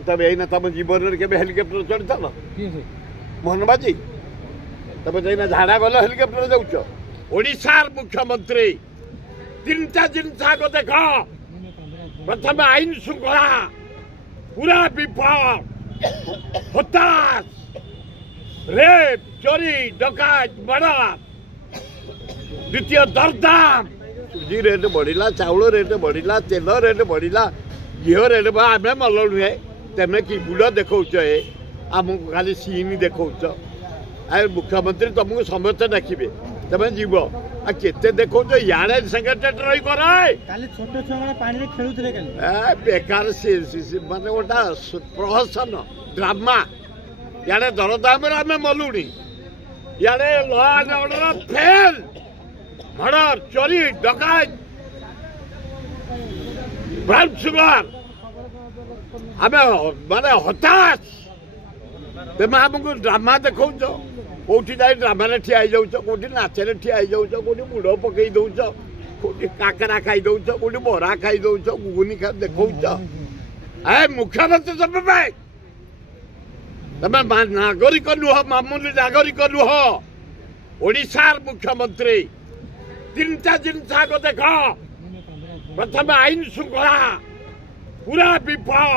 तब यही तुम जीवन के हेलिकप्टर चढ़ी थल मोहन बाजी तुम जाइना झाड़ा गल हेलिकप्टर जाऊच ओडिशार मुख्यमंत्री तीनटा जिनस आग देख प्रथम आईन श्रृंखला पूरा विफल हताश रेप चोरी डकायत मर्डर द्वितीय दरदाम सुजी रेट बढ़ला चाउल रेट बढ़ला तेल रेट बढ़ला घी रेट आम मल नुहे तेमे कि बुड़ देखौच आमको खाली सीन देखौच आ मुख्यमंत्री तुमको समस्ते डाकिबे तमें जीव आ केते देखौच याडे सेक्रेटरी रही कर काली छोट छुआ पानी रे खेलुतले काली ए बेकार से माने गोटा प्रहसन ड्रामा याडे दरदाम रे आमे मलुनी याडे law and order fail murder चोरी डकायत ब्राउन सुगर आमे माने हताश तेमे आमको ड्रामा देखौच कौटी जाए ड्रामा ठिया जाऊच कौटी नाचे ठिया जाऊच कौटी बुड़ पकई दौच कौटी काकरा खाई दौच कौटी बरा खाई दौच गुगुनी खा देखौच ए मुख्यमंत्री सब तमें नागरिक नुह मामूली नागरिक नुह ओडिशार मुख्यमंत्री तीनटा जिनस आग देख प्रथम आईन श्रृंखला पूरा विफल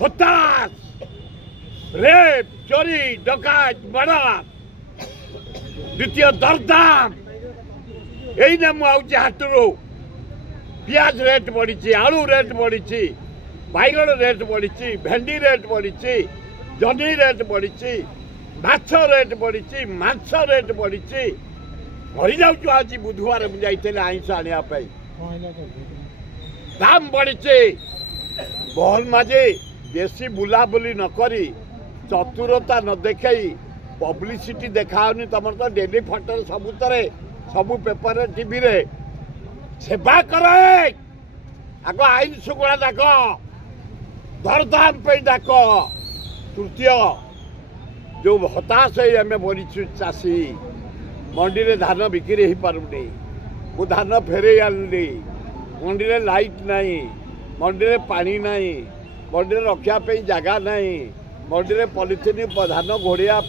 हताश रेप चोरी डकायत मर्डर द्वितीय दरदाम यही मुझे हाटू पियाज रेट बढ़ी आलू रेट बढ़ी बैगण रेट बढ़ी भेंडी रेट बढ़ी जनी रेट बढ़ी माछ रेट बढ़ी मांस रेट बढ़ी मरी जाऊँ आज बुधवार मुझे आईस आने दाम बढ़ी बहल माझे बेसी बुलाबुली नकरी चतुरता न देखई पब्लिसिटी देखाओनी तुम तो डेली फटो सबुतरे सबू पेपर टीवी रे सेवा कर आग आईन श्रृंखला डाक दरदाम पे डाक तृतीय जो हताश आम मरीचु चाषी मंडी रे धान बिक्री हो पारुनी मु धान फेरे आनी मंडी रे लाइट नहीं मंडी रे पानी नहीं मंडी रे रखापी जगह नहीं मंडी रे पॉलिथिन धान घोड़िया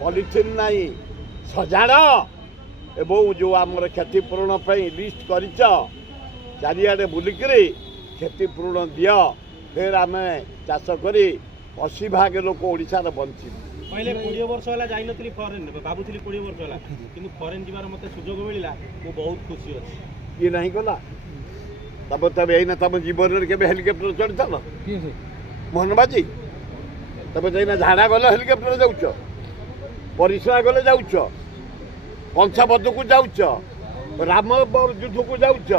पॉलिथिन नहीं सजाड़ एवं जो आमर क्षतिपूरण लिस्ट कर चारिआडे बुलिक क्षतिपूरण दि फिर आम चाष कर 80 भाग लोक ओडिशा बंची पहले 20 वर्ष होला जाई नथली फॉरेन बाबुथली 20 वर्ष होला किंतु फॉरेन जीवार मते सुजोग मिलिला मु बहुत खुशी अछि ये नहीं गला तब यही तुम जीवन के हेलिकप्टर चढ़ी थल मोहन बाजी तुम जाइना झाड़ा गल हेलिकप्टर जाऊच परिश्रा गले जाऊच पंचाबद को जाऊच राम युद्ध को जाऊच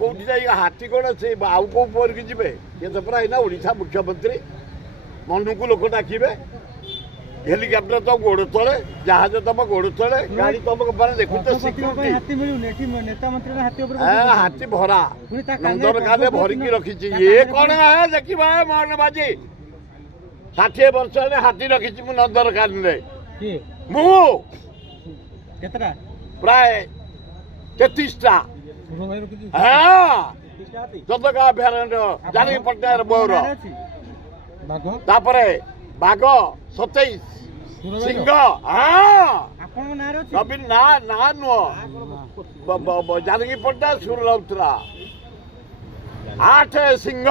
कौटी जा हाथी कौन से आउ कौ पर की जी ये तो पूरा ना ओडिशा मुख्यमंत्री मन को लोक डाकिबे हेलिकप्टर तो गोड़ तले जहाज तुम गोड़ तले गाड़ी तुम देखु हाथी भरा नंदनकान भरिकी रखी ये कौन है देखा मोहन बाजी 60 वर्ष हाथी रखी नंदनकान प्राय 33टा हाँ चंदका अभयारण्य जानकी पट्टनायक बोर तापरे बाघ 27 सिंह हाँ नवीन ना ना नुह जानकी पट्टनायक सुर राउतरा 8 सिंह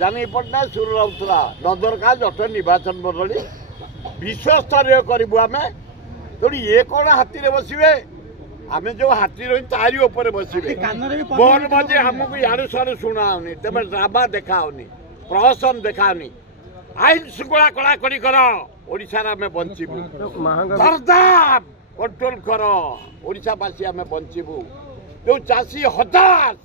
जानकी पट्टनायक सुर राउतरा नंदनकान जट निर्वाचन मंडली विश्वस्तरीय करूँ आम तेणु ये कौन हाथी रे बसवे आम जो हाथी रही तारी ऊपर बसवे मोहन बाजी आमको याड़ू साड़ू शुणाओनी तेज ड्रामा देखाओनी प्रहसन देखाओनी आईन श्रृंखला कड़ाकड़ी कर ओडिशा आम बंचबू दरदाम कंट्रोल कर ओडिशावासी आम बंचबू जो चाषी हताश